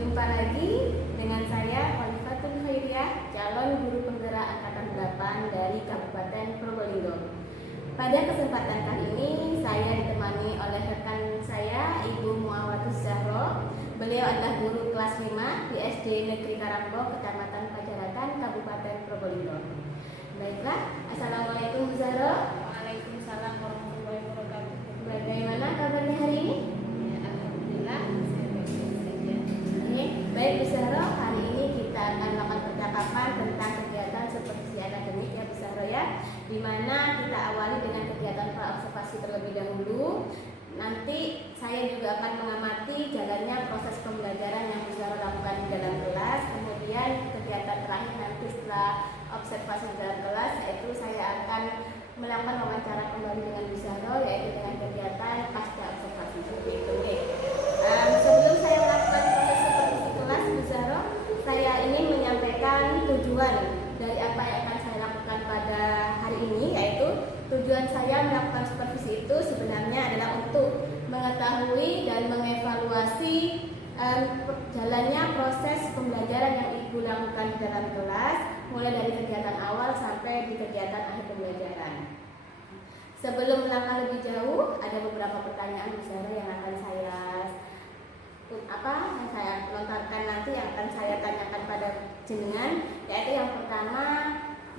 Jumpa lagi dengan saya Khalifatul Khairiyah, calon guru penggerak angkatan 8 dari Kabupaten Probolinggo. Pada kesempatan kali ini saya ditemani oleh rekan saya Ibu Muawatus Zahro. Beliau adalah guru kelas 5 di SD Negeri Karangbo, Kecamatan Pajaratan, Kabupaten Probolinggo. Baiklah, Assalamualaikum Bu Zahro. Waalaikumsalam warahmatullahi wabarakatuh. Bagaimana kabarnya hari ini? Ya, alhamdulillah saya baik-baik saja. Baik Bu Zahro, hari ini kita akan melakukan percakapan tentang kegiatan supervisi akademik ya Bu Zahro ya, di mana kita awali dengan kegiatan praobservasi terlebih dahulu. Nanti saya juga akan mengamati jalannya proses pembelajaran yang Bu Zahro lakukan di dalam kelas. Kemudian kegiatan terakhir nanti setelah observasi di dalam kelas, yaitu saya akan melakukan wawancara kembali dengan Bu Zahro, yaitu dengan kegiatan pasca observasi. Begitu. Sebelum saya melakukan proses supervisi kelas Bu Zahro, saya ingin menyampaikan tujuan dari apa yang akan saya lakukan pada hari ini, yaitu tujuan saya melakukan supervisi itu sebenarnya adalah untuk mengetahui dan mengevaluasi jalannya proses pembelajaran yang Ibu lakukan di dalam kelas, mulai dari kegiatan awal sampai di kegiatan akhir pembelajaran. Sebelum melangkah lebih jauh, ada beberapa pertanyaan Bu Zahro yang akan saya lontarkan nanti, yang akan saya tanyakan pada jenengan, yaitu yang pertama,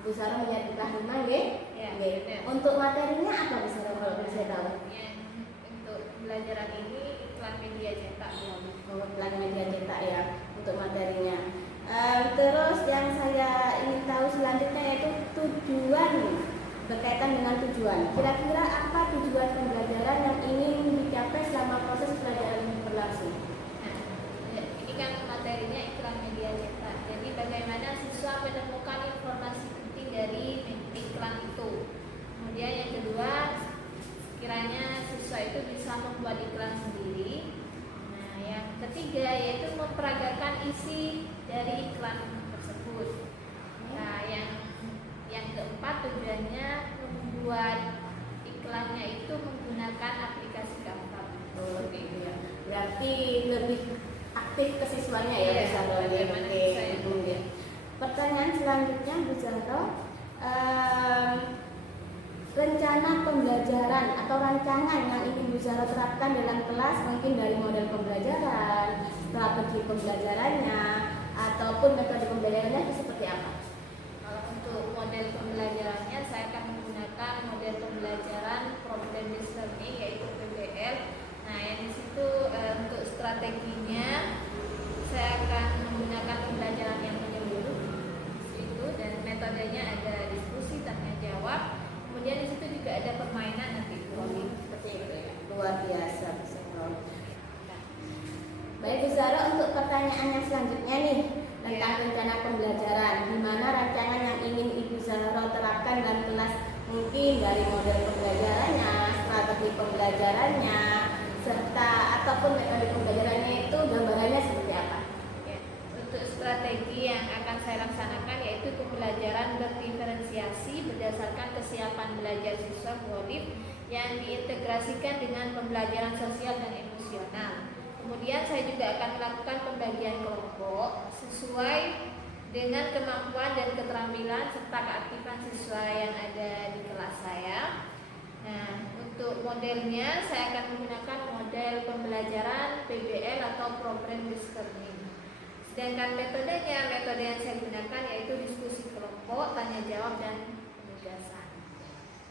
Bu Zahro menjadi kelas 5 nggih? Ya, Nggih. Untuk materinya apa Bu Zahro kalau boleh saya tahu? Ya, untuk pembelajaran ini iklan media cetak ya. Iklan media cetak ya untuk materinya. Terus yang saya ingin tahu selanjutnya yaitu tujuan, berkaitan dengan tujuan. Kira-kira apa tujuan pembelajaran yang ingin dicapai selama proses pembelajaran ini berlangsung? Nah, ini kan materinya iklan media cetak. Jadi bagaimana siswa menemukan informasi penting dari iklan itu. Kemudian yang kedua, sekiranya siswa itu bisa membuat iklan sendiri. Nah, yang ketiga yaitu memperagakan isi dari iklan tersebut. Nah, yang keempat tujuannya membuat iklannya itu menggunakan aplikasi Canva. Oh, gitu ya. Berarti lebih aktif ke siswanya ya, Bu Zahro. Bagaimana siswa itu? Pertanyaan selanjutnya Bu Zahro, rencana pembelajaran atau rancangan yang ingin Bu Zahro terapkan dalam kelas, mungkin dari model pembelajaran, strategi pembelajarannya, ataupun metode pembelajarannya itu seperti apa? Kalau untuk model pembelajarannya saya akan menggunakan model pembelajaran problem based learning yaitu PBL. Nah, yang di situ untuk strateginya saya akan menggunakan pembelajaran yang menyeluruh itu, dan metodenya ada diskusi, tanya jawab. Kemudian di situ juga ada permainan nanti. Seperti itu ya. Luar biasa Bu Zahro. Baik Bu Zahro, untuk pertanyaan yang selanjutnya nih tentang rencana pembelajaran, di mana rancangan yang ingin Ibu Zahro terapkan dalam kelas, mungkin dari model pembelajarannya, strategi pembelajarannya, serta ataupun metode pembelajarannya itu gambarannya seperti apa? Ya, untuk strategi yang akan saya laksanakan yaitu pembelajaran berdiferensiasi berdasarkan kesiapan belajar siswa murid yang diintegrasikan dengan pembelajaran sosial dan emosional. Kemudian saya juga akan melakukan pembagian kelompok sesuai dengan kemampuan dan keterampilan serta keaktifan siswa yang ada di kelas saya. Nah, untuk modelnya saya akan menggunakan model pembelajaran PBL atau Problem Based Learning. Sedangkan metodenya, metode yang saya gunakan yaitu diskusi kelompok, tanya jawab, dan penugasan.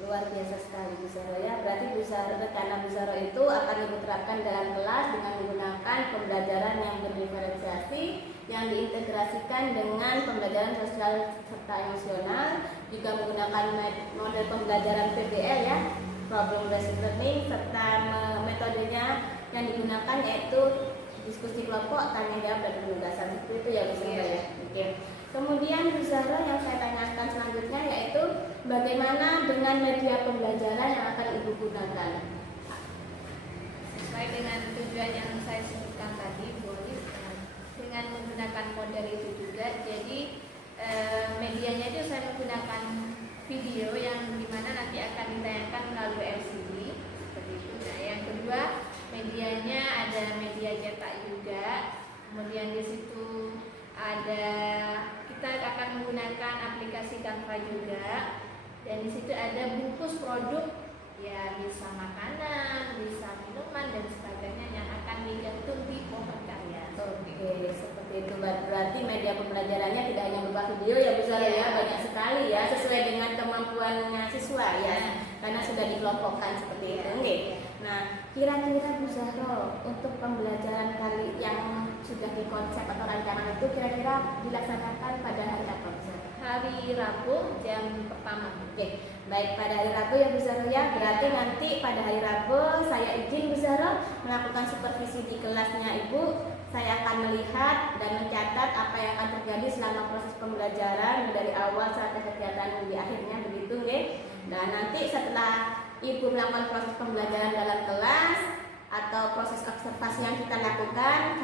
Luar biasa sekali Bu Zahro ya. Berarti Bu Zahro, rencana Bu Zahro itu akan Ibu terapkan dalam kelas dengan menggunakan pembelajaran yang berdiferensiasi, yang diintegrasikan dengan pembelajaran sosial serta emosional, juga menggunakan model pembelajaran PBL ya, Problem Based Learning, serta metodenya yang digunakan yaitu diskusi kelompok, tanya jawab, dan penugasan. Seperti itu ya Bu Zahro ya. Oke. Kemudian Bu Zahro, yang saya tanyakan selanjutnya yaitu bagaimana dengan media pembelajaran yang akan Ibu gunakan? Sesuai dengan tujuan yang saya sebutkan tadi, boleh dengan menggunakan model itu juga. Jadi medianya itu saya menggunakan video yang dimana nanti akan ditayangkan melalui LCD seperti itu. Nah, yang kedua medianya ada media cetak juga. kemudian di situ ada kita akan menggunakan aplikasi Canva juga, dan di situ ada bungkus produk, ya bisa makanan, bisa minuman dan sebagainya yang akan digantung di pohon karya. Oke, seperti itu. Berarti media pembelajarannya tidak hanya berupa video ya Bu Zahra ya, banyak sekali ya, sesuai dengan kemampuannya siswa ya, karena sudah dikelompokkan seperti itu. Oke. Nah, kira-kira Bu Zahra untuk pembelajaran kali yang sudah dikonsep atau rancangan itu kira-kira dilaksanakan pada hari apa Bu Zahra? Hari Rabu jam pertama. Oke, baik, pada hari Rabu ya Bu Zahra ya. Berarti nanti pada hari Rabu saya izin Bu Zahra melakukan supervisi di kelasnya Ibu. Saya akan melihat dan mencatat apa yang akan terjadi selama proses pembelajaran dari awal sampai kegiatan di akhirnya, begitu nggih. Nah, nanti setelah Ibu melakukan proses pembelajaran dalam kelas atau proses observasi yang kita lakukan,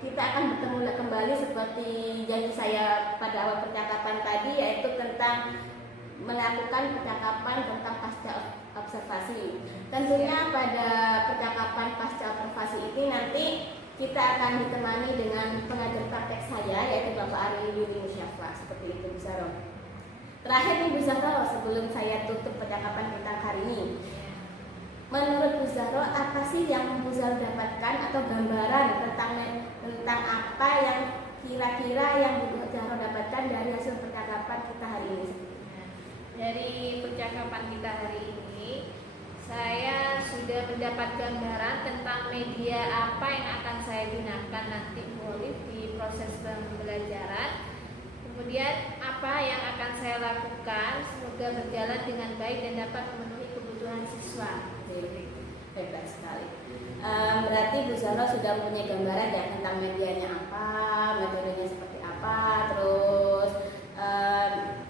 kita akan bertemu kembali seperti janji saya pada awal percakapan tadi, yaitu tentang melakukan percakapan tentang pasca observasi. Tentunya pada percakapan pasca observasi ini nanti kita akan ditemani dengan pengajar praktek saya, yaitu Bapak Ari Yudi Musyafa. Seperti itu Bu Zahra. Terakhir nih Bu Zahra, sebelum saya tutup percakapan kita hari ini, menurut Bu Zahra apa sih yang Bu Zahra dapatkan atau gambaran tentang apa yang kira-kira yang Bu Zahra dapatkan dari hasil percakapan kita hari ini? Dari percakapan kita hari ini, saya sudah mendapat gambaran tentang media apa yang akan saya gunakan nanti di proses pembelajaran. Kemudian apa yang akan saya lakukan, semoga berjalan dengan baik dan dapat memenuhi kebutuhan siswa. Hebat sekali. Berarti Bu Zahra sudah punya gambaran ya tentang medianya apa, metodenya seperti apa, terus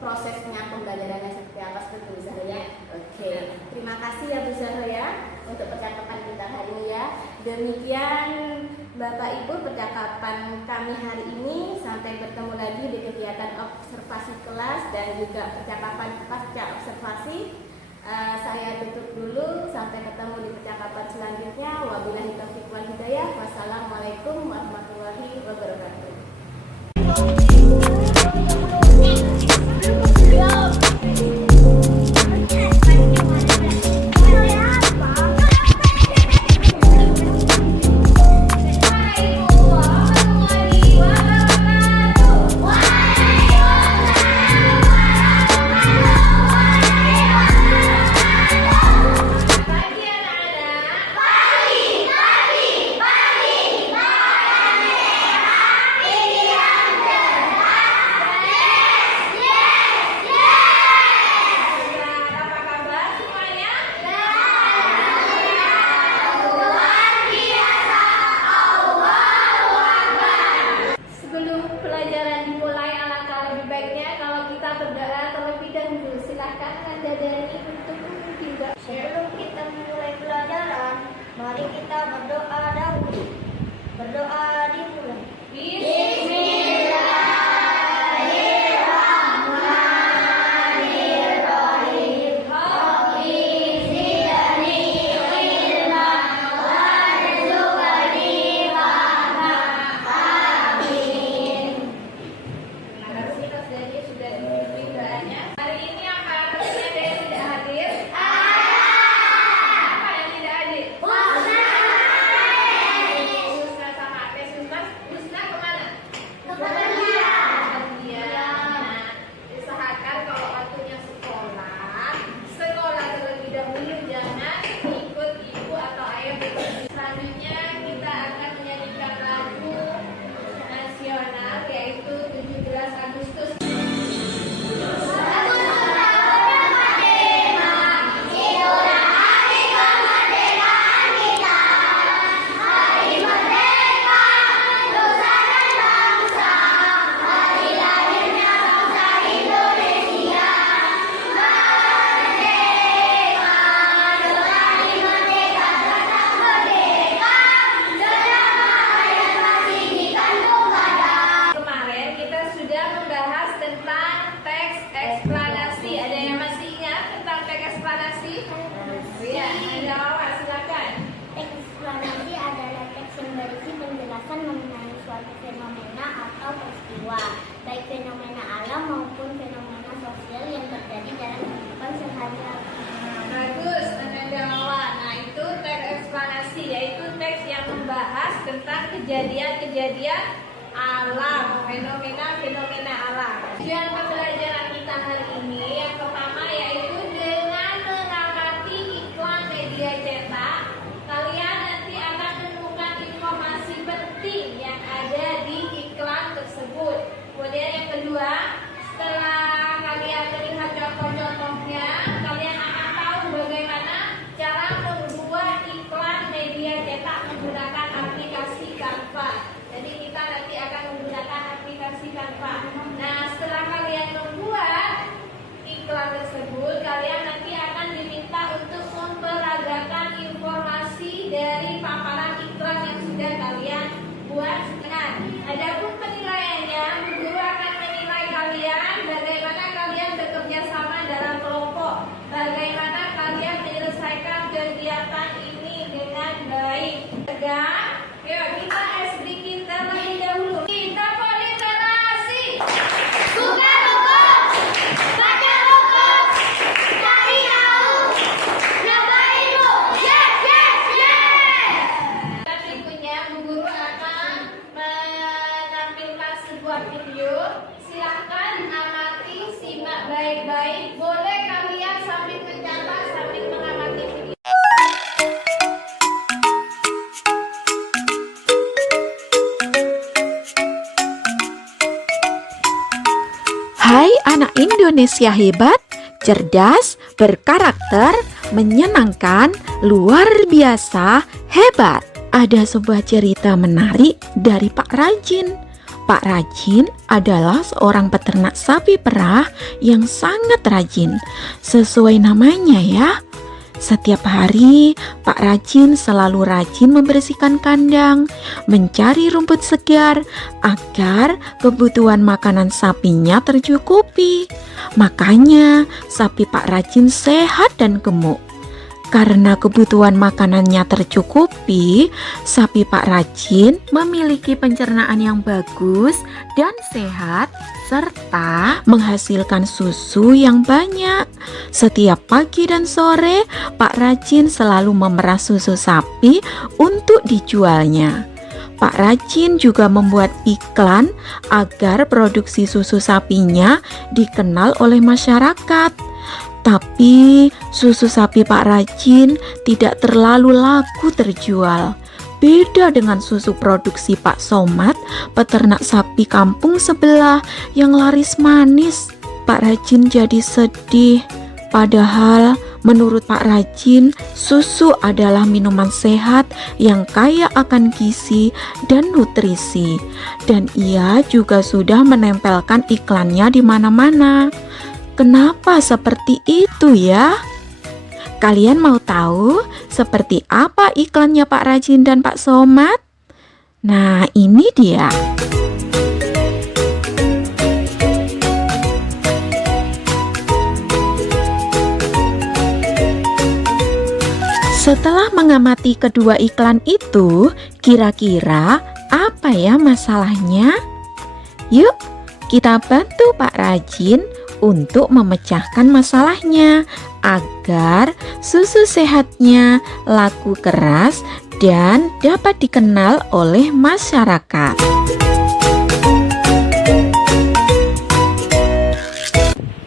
prosesnya pembelajarannya seperti apa, seperti Bu Zahra ya. Oke, terima kasih ya Bu Zahra ya untuk percakapan kita hari ini ya. Demikian Bapak Ibu percakapan kami hari ini. Sampai bertemu lagi di kegiatan observasi kelas dan juga percakapan pasca observasi. Saya tutup dulu, sampai ketemu di percakapan selanjutnya. Wabillahi taufiq wal hidayah. Wassalamualaikum warahmatullahi wabarakatuh. Mari kita berdoa dahulu. Berdoa dimulai. Bismillahirrahmanirrahim. Rabbi zidni ilman warzuqni fahma. Amin. Terima kasih Mas Dani sudah dipimpin doanya. Hari ini apa artinya ada yang tidak hadir? Apa yang tidak hadir? Husna sama Tes Husna kemana? tentang kejadian-kejadian alam, fenomena-fenomena alam. Tujuan pembelajaran kita hari ini yang pertama yaitu dengan mengamati iklan media cetak, kalian nanti akan menemukan informasi penting yang ada di iklan tersebut. Kemudian yang kedua, setelah kalian melihat contoh-contohnya, kalian akan tahu bagaimana cara membuat iklan media cetak menggunakan aplikasi Canva. Jadi kita nanti akan menggunakan aplikasi Canva. Nah, setelah kalian membuat iklan tersebut, kalian nanti akan diminta untuk memperagakan informasi dari paparan iklan yang sudah kalian buat. Nah, adapun penilaiannya, guru akan menilai kalian bagaimana kalian bekerja sama dalam kelompok, bagaimana kalian menyelesaikan kegiatan ini dengan baik. Tegang, yuk kita sedikit terlebih dahulu. Kita literasi. Buka buku, baca buku, cari tahu, nambah ilmu. Yes, yes, yes. Berikutnya, Bu Guru akan menampilkan sebuah video. Silakan amati, simak baik-baik. Boleh kalian sambil mencatat, sambil mengamati video. Hai anak Indonesia hebat, cerdas, berkarakter, menyenangkan, luar biasa, hebat. Ada sebuah cerita menarik dari Pak Rajin. Pak Rajin adalah seorang peternak sapi perah yang sangat rajin. Sesuai namanya ya. Setiap hari, Pak Rajin selalu rajin membersihkan kandang, mencari rumput segar agar kebutuhan makanan sapinya tercukupi. Makanya, sapi Pak Rajin sehat dan gemuk. Karena kebutuhan makanannya tercukupi, sapi Pak Rajin memiliki pencernaan yang bagus dan sehat, serta menghasilkan susu yang banyak. Setiap pagi dan sore, Pak Rajin selalu memerah susu sapi untuk dijualnya. Pak Rajin juga membuat iklan agar produksi susu sapinya dikenal oleh masyarakat. Tapi susu sapi Pak Rajin tidak terlalu laku terjual. Beda dengan susu produksi Pak Somad, peternak sapi kampung sebelah yang laris manis. Pak Rajin jadi sedih. Padahal menurut Pak Rajin, susu adalah minuman sehat yang kaya akan gizi dan nutrisi. Dan ia juga sudah menempelkan iklannya di mana-mana. Kenapa seperti itu ya? Kalian mau tahu seperti apa iklannya Pak Rajin dan Pak Somad? Nah, ini dia. Setelah mengamati kedua iklan itu, kira-kira apa ya masalahnya? Yuk, kita bantu Pak Rajin untuk memecahkan masalahnya agar susu sehatnya laku keras dan dapat dikenal oleh masyarakat.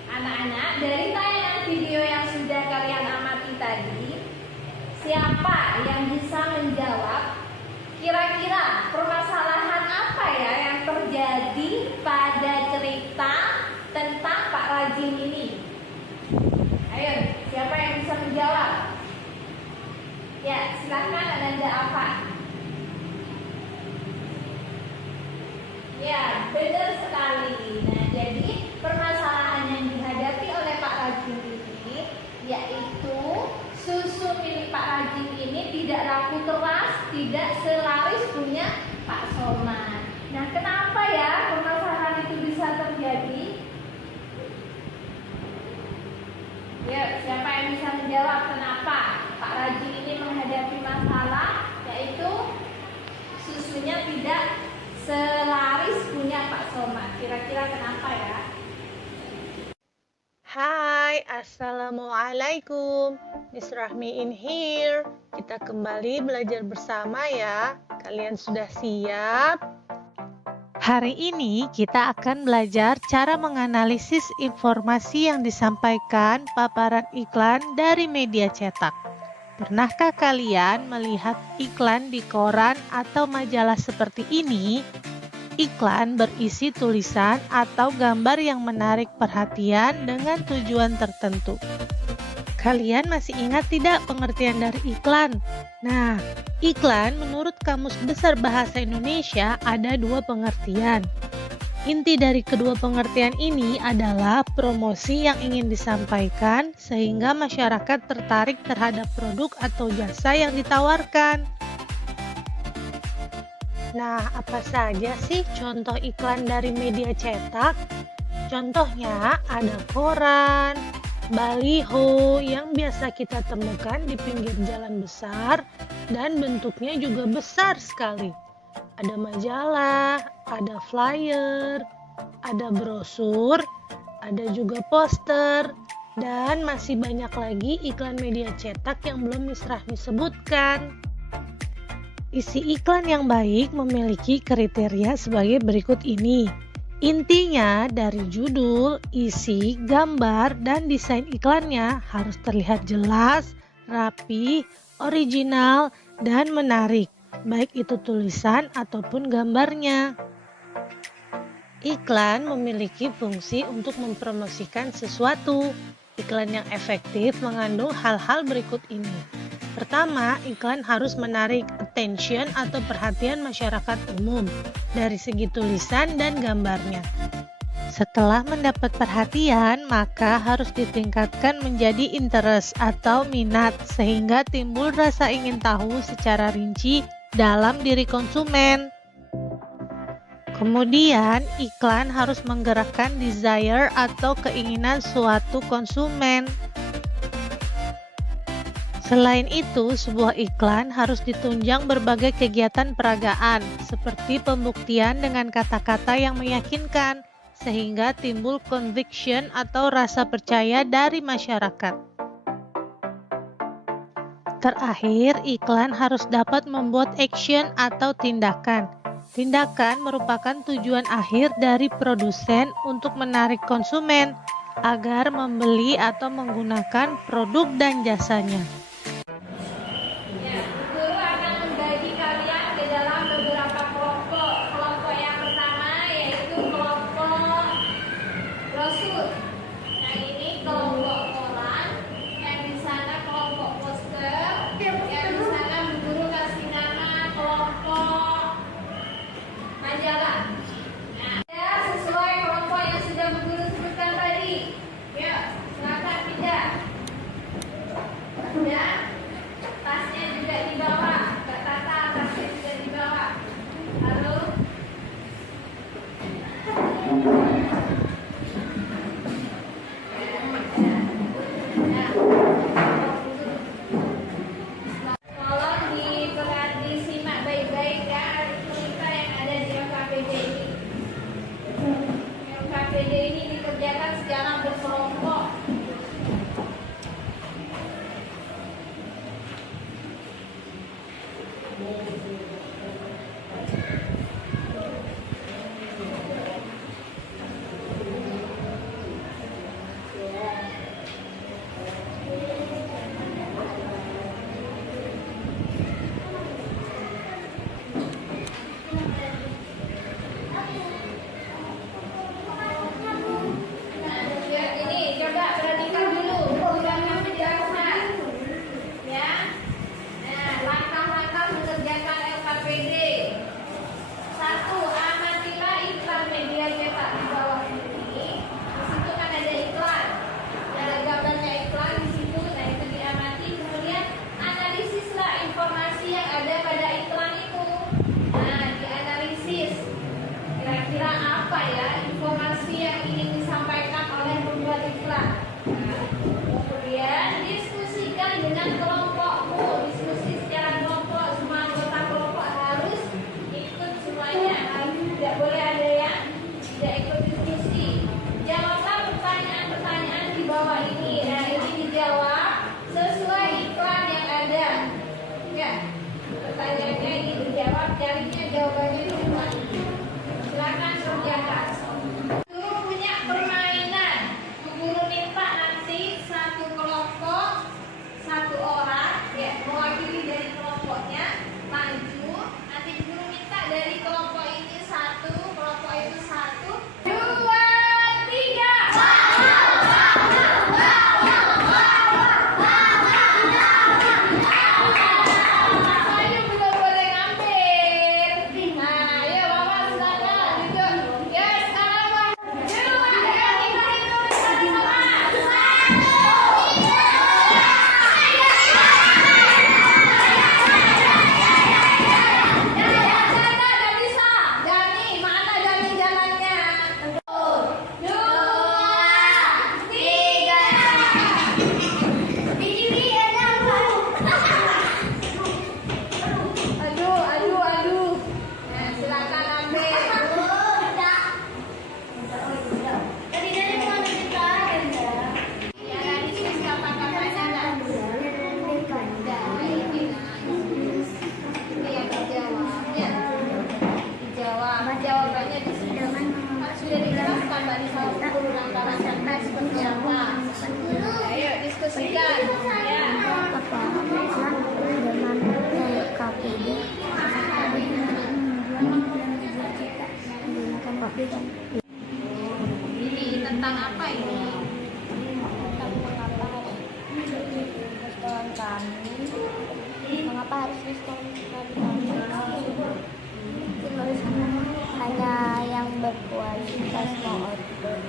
Anak-anak, dari tayangan video yang sudah kalian amati tadi, siapa yang bisa menjawab kira-kira permasalahan apa ya yang terjadi pada cerita tentang Pak Rajin ini? Ayo, siapa yang bisa menjawab? Ya, silakan Ananda apa? Ya, benar sekali. Nah, jadi permasalahan yang dihadapi oleh Pak Rajin ini yaitu susu milik Pak Rajin ini tidak laku keras, tidak selaris punya Pak Somad. Nah, kenapa ya permasalahan itu bisa terjadi? Ya, siapa yang bisa menjawab kenapa Pak Rajin ini menghadapi masalah yaitu susunya tidak selaris punya Pak Somad? Kira-kira kenapa ya? Hai Assalamualaikum, Miss Rahmi in here. Kita kembali belajar bersama ya. Kalian sudah siap? Hari ini kita akan belajar cara menganalisis informasi yang disampaikan paparan iklan dari media cetak. Pernahkah kalian melihat iklan di koran atau majalah seperti ini? Iklan berisi tulisan atau gambar yang menarik perhatian dengan tujuan tertentu. Kalian masih ingat tidak pengertian dari iklan? Nah, iklan menurut Kamus Besar Bahasa Indonesia ada dua pengertian. Inti dari kedua pengertian ini adalah promosi yang ingin disampaikan sehingga masyarakat tertarik terhadap produk atau jasa yang ditawarkan. Nah, apa saja sih contoh iklan dari media cetak? Contohnya ada koran, baliho yang biasa kita temukan di pinggir jalan besar dan bentuknya juga besar sekali. Ada majalah, ada flyer, ada brosur, ada juga poster, dan masih banyak lagi iklan media cetak yang belum Miss Rahmi sebutkan. Isi iklan yang baik memiliki kriteria sebagai berikut ini. Intinya dari judul, isi, gambar, dan desain iklannya harus terlihat jelas, rapi, original, dan menarik, baik itu tulisan ataupun gambarnya. Iklan memiliki fungsi untuk mempromosikan sesuatu. Iklan yang efektif mengandung hal-hal berikut ini. Pertama, iklan harus menarik attention atau perhatian masyarakat umum dari segi tulisan dan gambarnya. Setelah mendapat perhatian, maka harus ditingkatkan menjadi interest atau minat sehingga timbul rasa ingin tahu secara rinci dalam diri konsumen. Kemudian, iklan harus menggerakkan desire atau keinginan suatu konsumen. Selain itu, sebuah iklan harus ditunjang berbagai kegiatan peragaan, seperti pembuktian dengan kata-kata yang meyakinkan, sehingga timbul conviction atau rasa percaya dari masyarakat. Terakhir, iklan harus dapat membuat action atau tindakan. Tindakan merupakan tujuan akhir dari produsen untuk menarik konsumen agar membeli atau menggunakan produk dan jasanya. Guru akan membagi kalian ke dalam beberapa kelompok. Kelompok yang pertama yaitu kelompok brosur. Yang ini kelompok koran, yang di sana kelompok poster, yang di sana guru kasih nama kelompok majalah. Nah, ya, sesuai kelompok yang sudah guru sebutkan tadi. Ya, silakan pindah. Ya. Tasnya juga di bawah, Kak Tata, tasnya juga di bawah. Halo. Tolong disimak baik-baik ya cerita yang ada di LKPD ini. LKPD ini dikerjakan secara berkelompok. bawah ini Mengapa harus hanya yang berkualitas mau outdoor?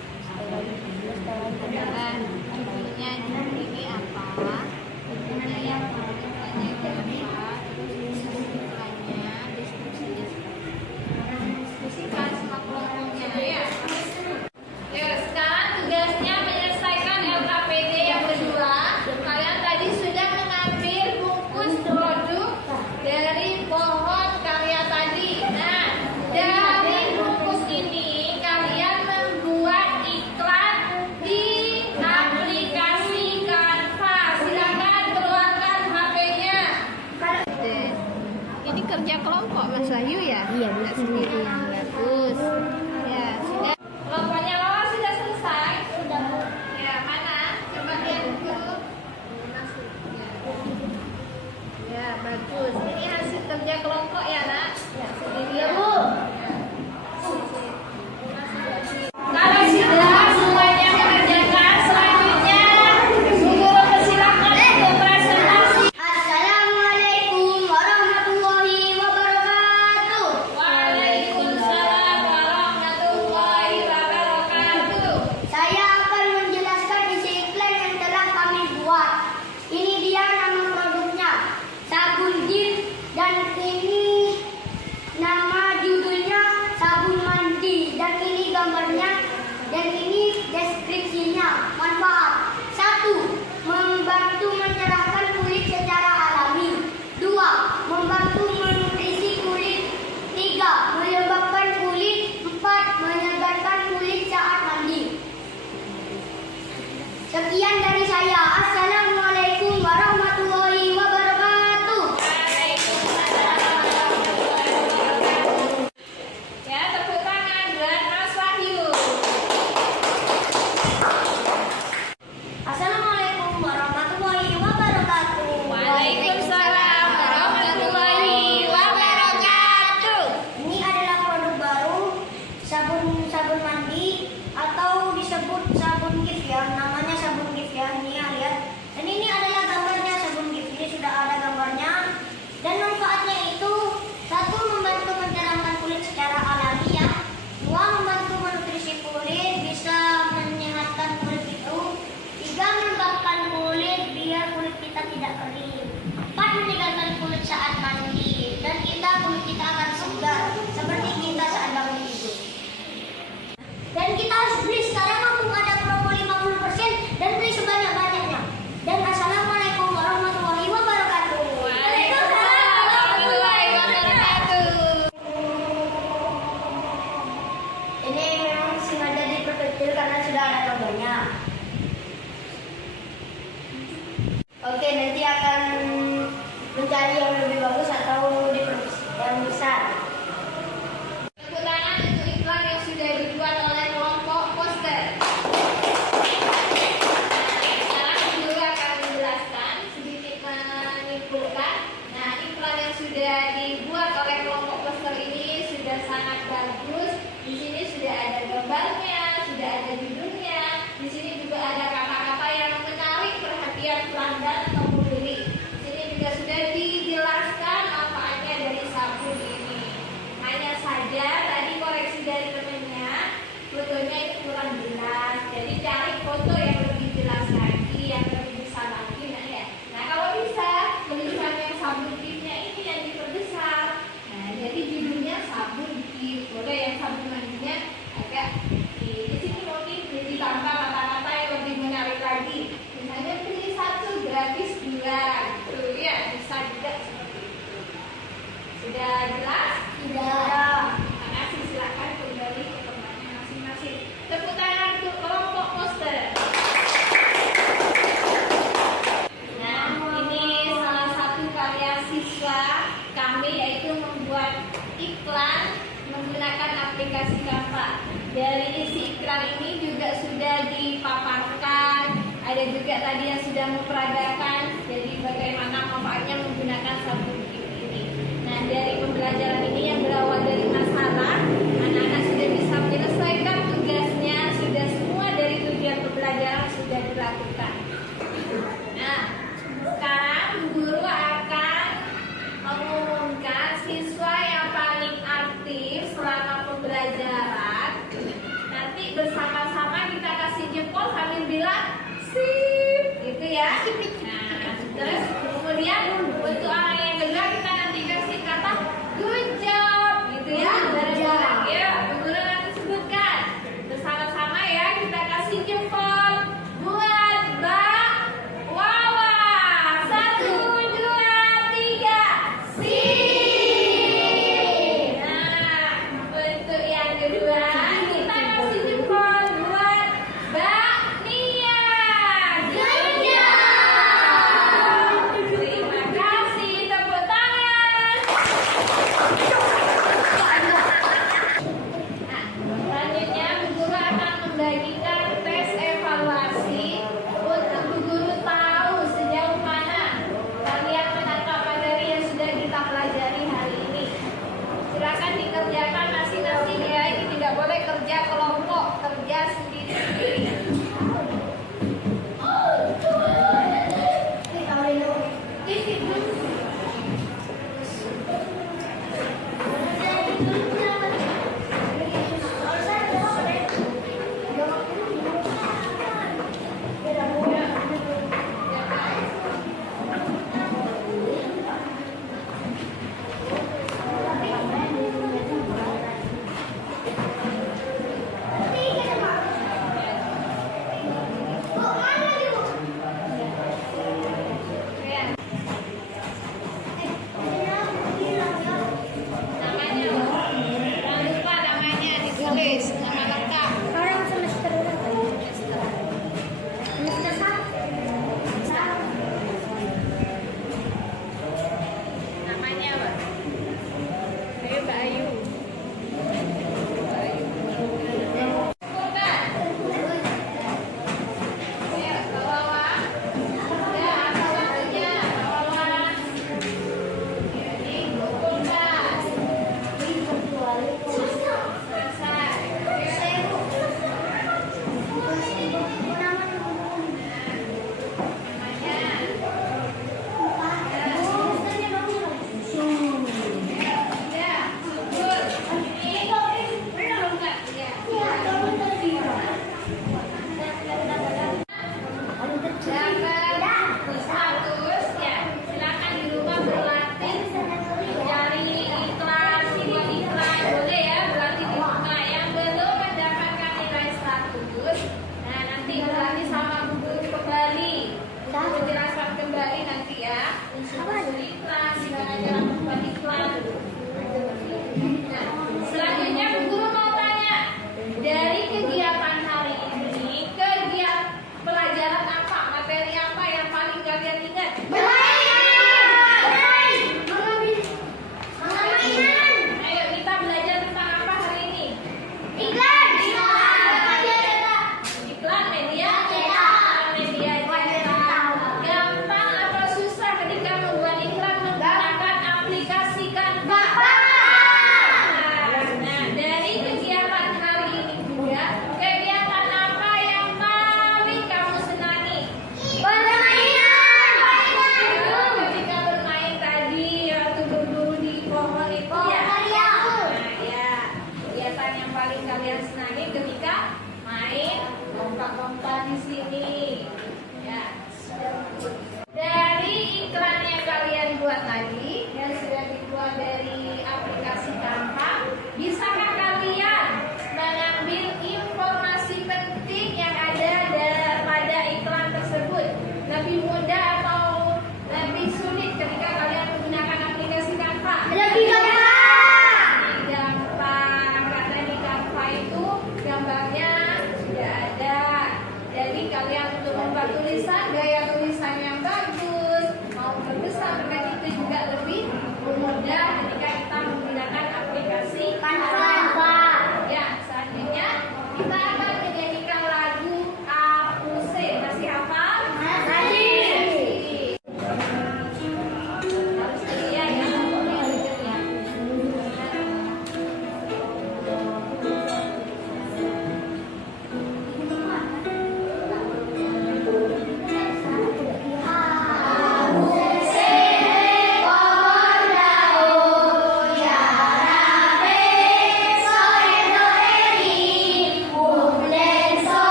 Judulnya ini apa? Judulnya yang berapa? Terus deskripsinya diskusikan sama kelompoknya ya. Ya, sekarang tugasnya menyelesaikan LKPD yang kedua. Kalian tadi sudah mengambil bungkus produk dari pohon karya tadi. Nah, dari bungkus ini kalian membuat iklan di aplikasi Canva. Silakan keluarkan HP-nya. Ini kerja kelompok Mas Wahyu ya? Iya, Nggak sendiri. Bagus. Ya, sudah. Kelompoknya Lola sudah selesai? Sudah. Ya, mana? Coba lihat dulu. Ya, bagus. Ini hasil kerja kelompok ya, Nak? Ya, sendiri. Ya, Bu. Kalau sudah semuanya mengerjakan, selanjutnya guru persilakan untuk presentasi. Assalamualaikum warahmatullahi wabarakatuh. Waalaikumsalam warahmatullahi wabarakatuh. Saya akan menjelaskan isi iklan yang telah kami buat. Ini dia nama produknya, sabun Gift, dan ini nama judulnya sabun mandi, dan ini gambarnya, dan ini deskripsinya. Manfaat: 1. Membantu mencerahkan kulit secara alami. 2. Membantu menutrisi kulit. 3. Melembabkan kulit. 4. Menyegarkan kulit saat mandi. Sekian dari saya. Assalamualaikum warahmatullahi wabarakatuh. Ya, tepuk tangan buat Mas Wahyu. Assalamualaikum warahmatullahi wabarakatuh. Waalaikumsalam warahmatullahi wabarakatuh. Ini adalah produk baru, sabun mandi atau disebut sabun Gift ya. Namanya sabun Gift ya. Ini ya, lihat. Dan ini adalah gambarnya sabun Gift. Ini sudah ada gambarnya. Dan manfaatnya itu: 1. Membantu mencerahkan kulit secara alami ya. 2. Membantu menutrisi kulit, bisa menyehatkan kulit itu. 3. Melembabkan kulit biar kulit kita tidak kering. 4. Menyegarkan kulit saat mandi, dan kulit kita akan segar seperti kita saat bangun tidur. Dan kita harus beli sekarang, mumpung ada promo 50% dan beli sebanyak-banyaknya. Dan assalamualaikum warahmatullahi wabarakatuh. Waalaikumsalam warahmatullahi wabarakatuh. Ini memang sengaja diperkecil karena sudah ada gambarnya. Oke, nanti akan mencari yang lebih bagus atau yang besar. Tepuk tangan untuk iklan yang sudah dibuat oleh kelompok poster. Sekarang guru akan menjelaskan, sedikit menyimpulkan. Nah, iklan yang sudah dibuat oleh kelompok poster ini sudah sangat bagus. Di sini sudah ada gambarnya, sudah ada judulnya. Di sini juga ada kata-kata yang menarik perhatian pelanggan atau pembeli. Di sini juga sudah dijelaskan manfaatnya dari sabun ini. Hanya saja tadi koreksi dari temannya, fotonya itu kurang jelas. Jadi cari foto yang lebih jelas lagi, yang lebih besar lagi, nah ya. Nah, kalau bisa tulisan yang sabun Giftnya ini yang diperbesar. Nah, jadi judulnya sabun Gift. Boleh yang sabun mandinya agak di sini mungkin ditambah kata-kata yang lebih menarik lagi. Misalnya beli 1 gratis 2, gitu ya, bisa juga seperti itu. Sudah jelas? Sudah. Terima kasih, silakan kembali ke tempatnya masing-masing. Tepuk tangan untuk kelompok poster. Nah, ini salah satu karya siswa kami, yaitu membuat iklan menggunakan aplikasi Canva. Dari isi iklan ini juga sudah dipaparkan, ada juga tadi yang sudah memperagakan, jadi bagaimana manfaatnya menggunakan sabun Gift ini. Nah, dari pembelajaran ini yang berawal dari masalah, anak-anak sudah bisa menyelesaikan tugasnya, sudah semua dari tujuan pembelajaran sudah dilakukan. Nah, sekarang guru akan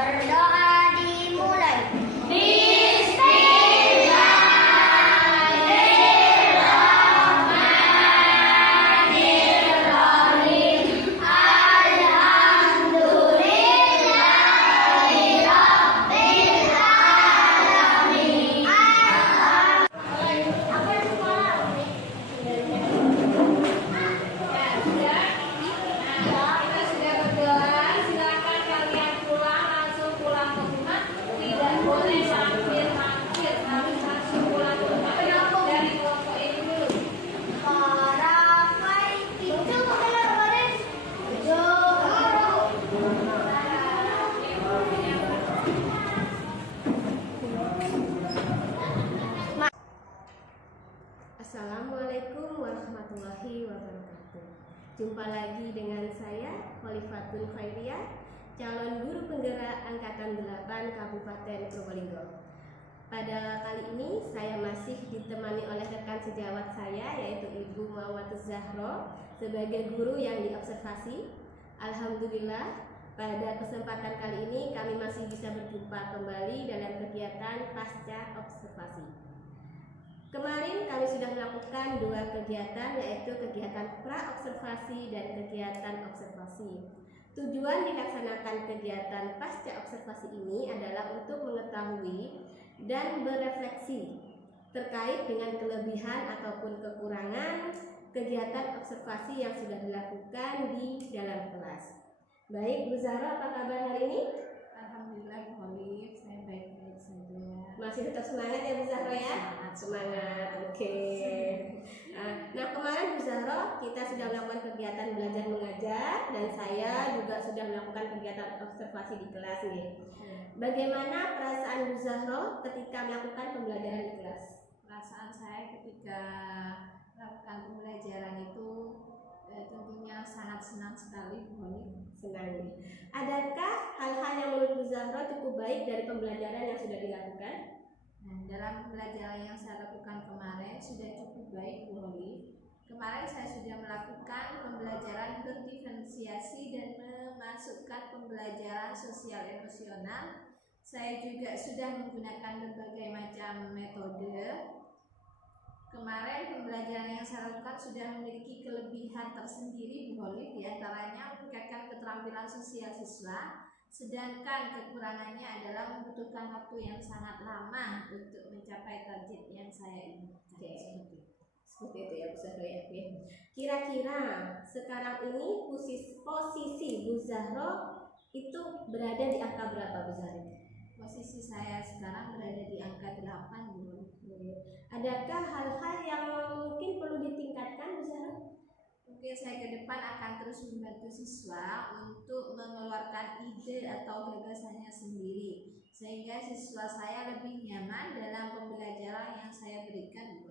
Berdoa dimulai. Kita sudah berdoa, silakan kalian pulang, langsung pulang ke rumah. Tidak boleh mampir, harus langsung pulang ke rumah. Dari kelompok ini dulu. Assalamualaikum warahmatullahi wabarakatuh. Jumpa lagi dengan saya Khalifatul Khairiyah, calon guru penggerak angkatan 8 Kabupaten Probolinggo. Pada kali ini saya masih ditemani oleh rekan sejawat saya, yaitu Ibu Mawatuz Zahro sebagai guru yang diobservasi. Alhamdulillah, pada kesempatan kali ini kami masih bisa berjumpa kembali dalam kegiatan pasca observasi. Kemarin kami sudah melakukan 2 kegiatan, yaitu kegiatan pra-observasi dan kegiatan observasi. Tujuan dilaksanakan kegiatan pasca observasi ini adalah untuk mengetahui dan berefleksi terkait dengan kelebihan ataupun kekurangan kegiatan observasi yang sudah dilakukan di dalam kelas. Baik, Bu Zahra, apa kabar hari ini? Alhamdulillah, Khalif, saya baik-baik saja. Masih tetap semangat ya Bu Zahra ya? Semangat, oke. Nah, kemarin Bu Zahra kita sudah melakukan kegiatan belajar mengajar dan saya juga sudah melakukan kegiatan observasi di kelas nih. Bagaimana perasaan Bu Zahra ketika melakukan pembelajaran di kelas? Perasaan saya ketika melakukan pembelajaran itu tentunya sangat senang sekali, Khalif. Senang. Adakah hal-hal yang menurut Bu Zahra cukup baik dari pembelajaran yang sudah dilakukan? Nah, dalam pembelajaran yang saya lakukan kemarin sudah cukup baik, Bu Holly. Kemarin saya sudah melakukan pembelajaran berdiferensiasi dan memasukkan pembelajaran sosial emosional. Saya juga sudah menggunakan berbagai macam metode. Kemarin pembelajaran yang saya lakukan sudah memiliki kelebihan tersendiri, Bu Holly, diantaranya meningkatkan keterampilan sosial siswa, sedangkan kekurangannya adalah membutuhkan waktu yang sangat lama untuk mencapai target yang saya inginkan. Seperti itu ya Bu Zahra ya. Kira-kira sekarang ini posisi Bu Zahra itu berada di angka berapa, Bu Zahra? Posisi saya sekarang berada di angka 8, Bu. Adakah hal-hal yang mungkin perlu ditingkatkan, Bu Zahra? Mungkin saya ke depan akan terus membantu siswa untuk mengeluarkan ide atau gagasannya sendiri, sehingga siswa saya lebih nyaman dalam pembelajaran yang saya berikan.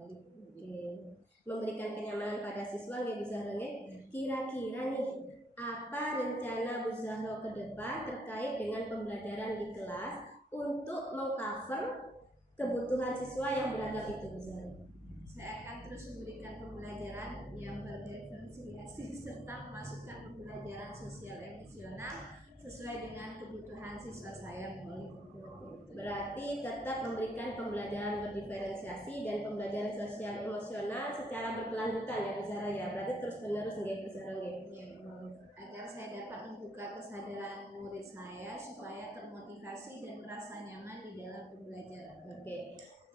Memberikan kenyamanan pada siswa ya Bu Zahra ya. Kira-kira nih apa rencana Bu Zahra ke depan terkait dengan pembelajaran di kelas untuk mengcover kebutuhan siswa yang beragam itu, Bu Zahra? Saya akan terus memberikan pembelajaran yang berdiferensiasi serta memasukkan pembelajaran sosial emosional sesuai dengan kebutuhan siswa saya. Berarti tetap memberikan pembelajaran berdiferensiasi dan pembelajaran sosial emosional secara berkelanjutan ya Bu Zahra ya. Berarti terus menerus nggih Bu Zahra nggih. Agar saya dapat membuka kesadaran murid saya supaya termotivasi dan merasa nyaman di dalam pembelajaran.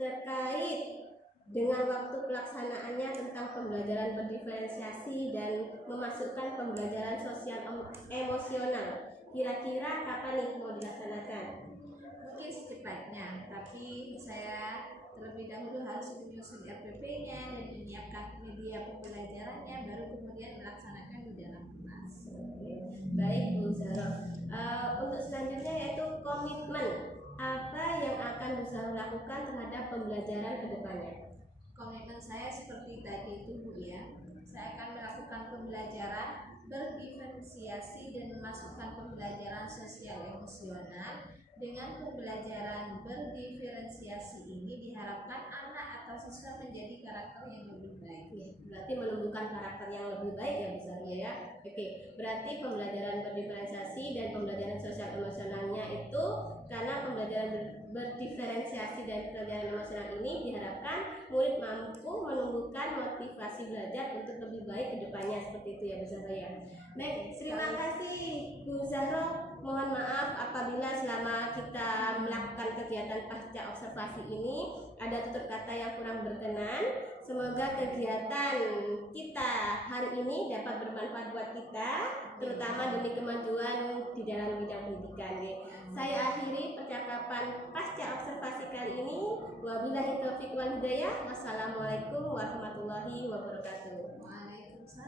Terkait dengan waktu pelaksanaannya tentang pembelajaran berdiferensiasi dan memasukkan pembelajaran sosial emosional, kira-kira kapan nih mau dilaksanakan? Mungkin secepatnya, tapi saya terlebih dahulu harus menyusun RPP-nya dan menyiapkan media pembelajarannya, baru kemudian melaksanakan di dalam kelas. Baik Bu Zahra. Untuk selanjutnya yaitu komitmen. Apa yang akan Bu Zahra lakukan terhadap pembelajaran ke depannya? Komitmen saya seperti tadi itu, Bu ya. Saya akan melakukan pembelajaran berdiferensiasi dan memasukkan pembelajaran sosial emosional. Dengan pembelajaran berdiferensiasi ini diharapkan anak atau siswa menjadi karakter yang lebih baik. Berarti menumbuhkan karakter yang lebih baik ya Bu Zahra ya. Berarti pembelajaran berdiferensiasi dan pembelajaran sosial emosionalnya itu memberikan motivasi belajar untuk lebih baik ke depannya, seperti itu ya Bu Zahra ya. Baik, terima kasih Bu Zahra. Mohon maaf apabila selama kita melakukan kegiatan pasca observasi ini ada tutur kata yang kurang berkenan. Semoga kegiatan kita hari ini dapat bermanfaat buat kita, terutama demi kemajuan di dalam bidang pendidikan. Saya akhiri percakapan pasca observasi kali ini. Wabillahi taufiq wal hidayah. Wassalamualaikum warahmatullahi wabarakatuh. Waalaikumsalam.